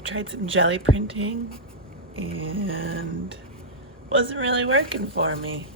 I tried some jelly printing and wasn't really working for me,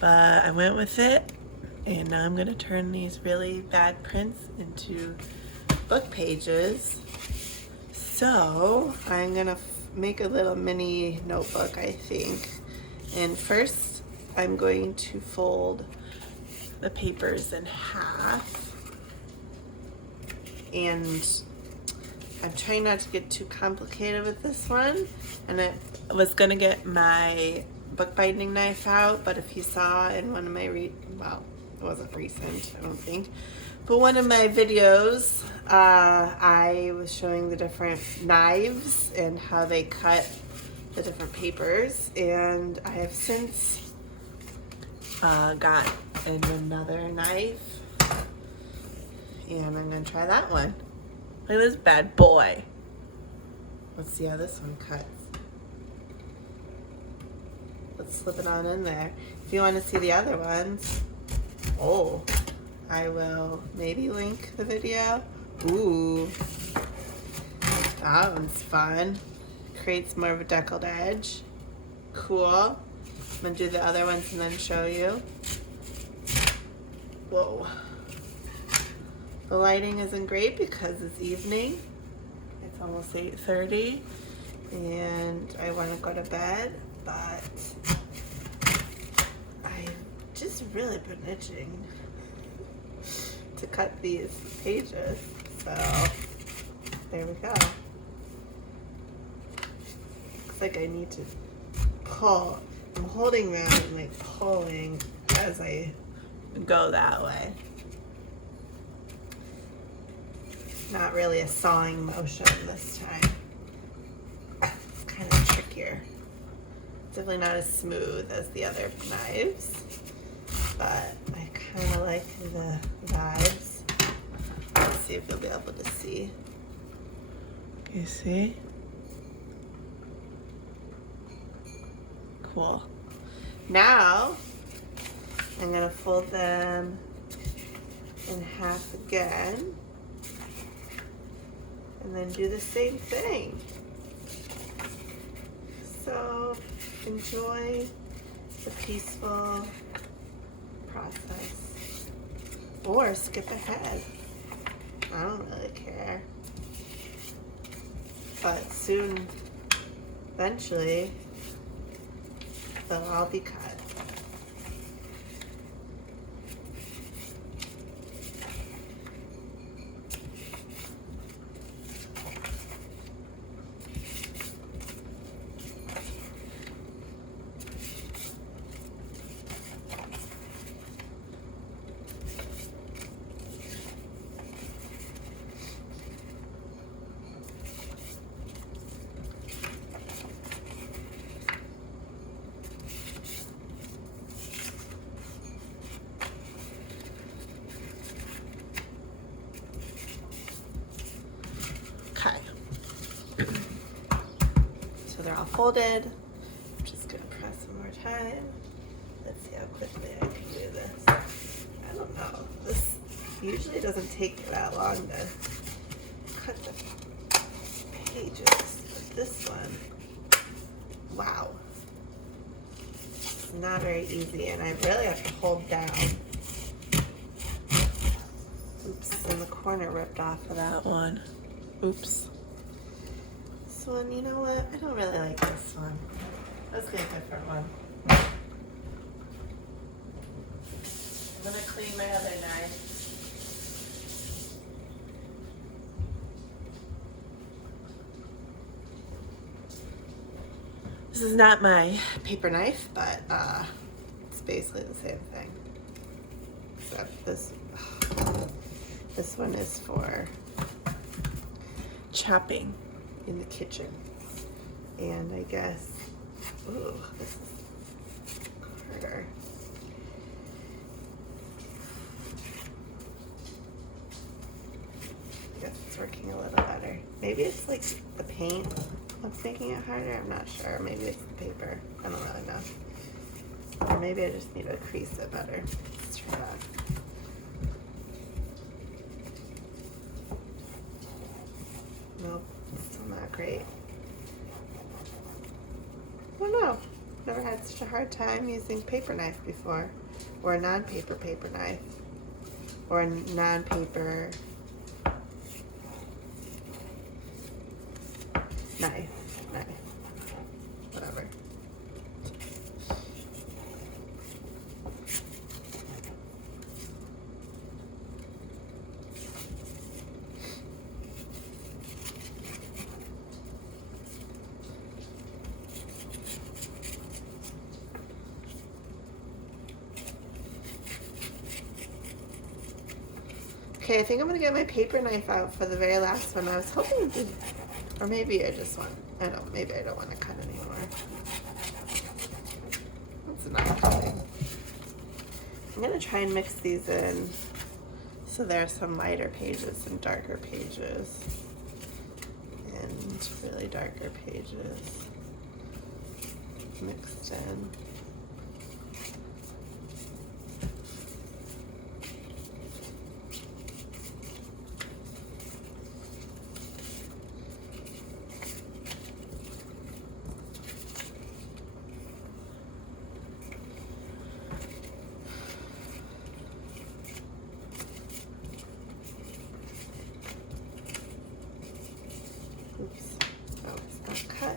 but I went with it, and now I'm gonna turn these really bad prints into book pages. So I'm gonna make a little mini notebook, I think. And first I'm going to fold the papers in half, and I'm trying not to get too complicated with this one. And I was gonna get my bookbinding knife out, but if you saw in one of my well, it wasn't recent, I don't think, but one of my videos, I was showing the different knives and how they cut the different papers, and I have since got another knife, and I'm gonna try that one. Look at this bad boy. Let's see how this one cuts. Let's slip it on in there. If you want to see the other ones, I will maybe link the video. Ooh, that one's fun. Creates more of a deckled edge. Cool. I'm gonna do the other ones and then show you. Whoa. The lighting isn't great because it's evening. It's almost 8:30 and I want to go to bed, but I've just really been itching to cut these pages. So there we go. Looks like I need to pull. I'm holding them and like pulling as I go that way. Not really a sawing motion this time. It's kind of trickier. Definitely not as smooth as the other knives, but I kind of like the vibes. Let's see if you'll be able to see. You see? Cool. Now, I'm gonna fold them in half again. And then do the same thing. So enjoy the peaceful process. Or skip ahead. I don't really care. But soon, eventually, they'll all be cut. Okay. So they're all folded. I'm just gonna press one more time. Let's see how quickly I can do this. I don't know. This usually doesn't take that long to cut the pages, but this one, wow. It's not very easy, and I really have to hold down. Oops, and the corner ripped off of that one. Oops. This one, you know what? I don't really like this one. Let's get a different one. I'm gonna clean my other knife. This is not my paper knife, but it's basically the same thing. Except this one is for chopping in the kitchen. And I guess, ooh, this is harder. I guess it's working a little better. Maybe it's like the paint that's making it harder. I'm not sure. Maybe it's the paper. I don't really know. Or maybe I just need to crease it better. Let's try that. Nope, still not not great. I don't know. Never had such a hard time using paper knife before, or a non-paper paper knife, or a non-paper knife, whatever. Okay, I think I'm gonna get my paper knife out for the very last one. I was hoping to, or maybe I just want, maybe I don't want to cut anymore. It's not cutting. I'm gonna try and mix these in so there are some lighter pages and darker pages and really darker pages mixed in. Oops, oh, it's not cut.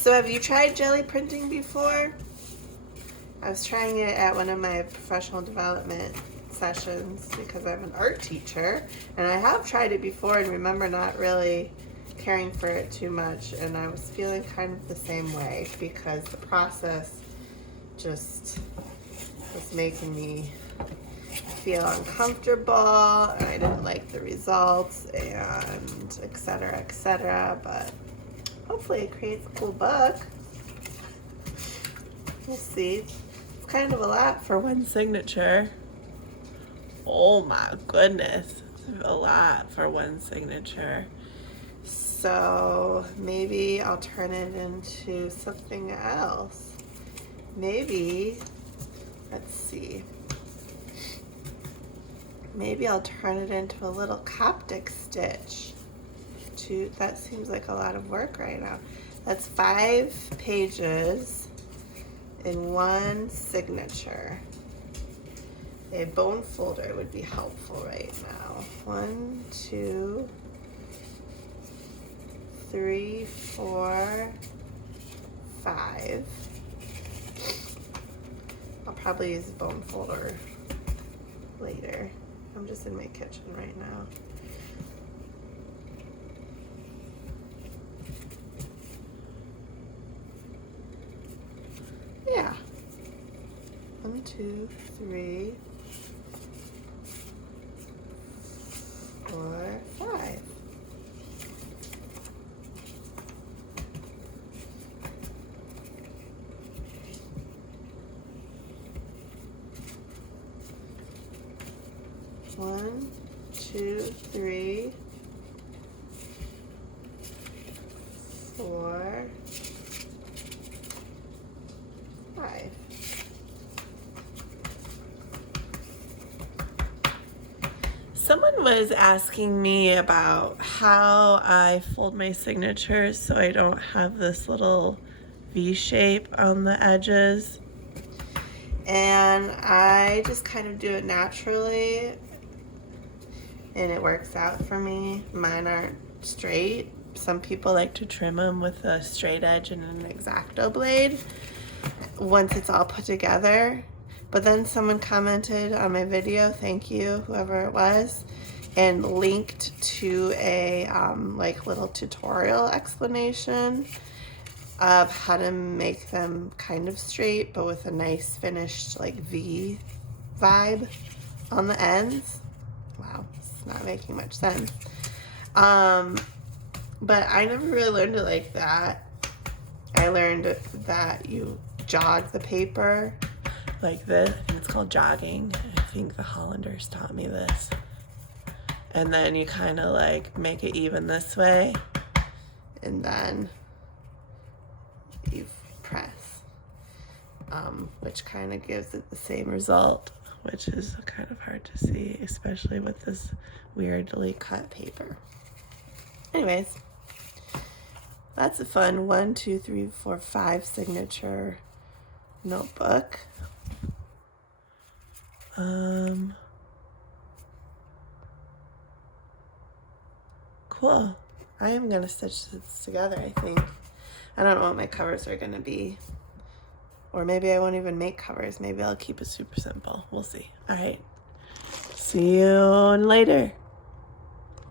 So have you tried Gelli printing before? I was trying it at one of my professional development sessions because I'm an art teacher, and I have tried it before and remember not really caring for it too much, and I was feeling kind of the same way because the process just was making me feel uncomfortable, and I didn't like the results, and etc., but hopefully it creates a cool book. We'll see. It's kind of a lot for one signature. Oh my goodness, it's a lot for one signature. So maybe I'll turn it into something else. Maybe, let's see. Maybe I'll turn it into a little Coptic stitch. That seems like a lot of work right now. That's 5 pages in one signature. A bone folder would be helpful right now. 1, 2, 3, 4, 5. I'll probably use a bone folder later. I'm just in my kitchen right now. Yeah. 1, 2, 3, 4, 5. One, 2, 3, 4, 5. Someone was asking me about how I fold my signatures so I don't have this little V shape on the edges. And I just kind of do it naturally, and it works out for me. Mine aren't straight. Some people like to trim them with a straight edge and an X-Acto blade once it's all put together. But then someone commented on my video, thank you, whoever it was, and linked to a like little tutorial explanation of how to make them kind of straight, but with a nice finished like V vibe on the ends. Wow, it's not making much sense. But I never really learned it like that. I learned that you jog the paper like this. I think it's called jogging. I think the Hollanders taught me this. And then you kind of like make it even this way, and then you press, which kind of gives it the same result which is kind of hard to see, especially with this weirdly cut paper. Anyways, that's a fun 1, 2, 3, 4, 5 signature notebook. Cool. I am gonna stitch this together, I think. I don't know what my covers are gonna be. Or maybe I won't even make covers. Maybe I'll keep it super simple. We'll see. All right. See you later.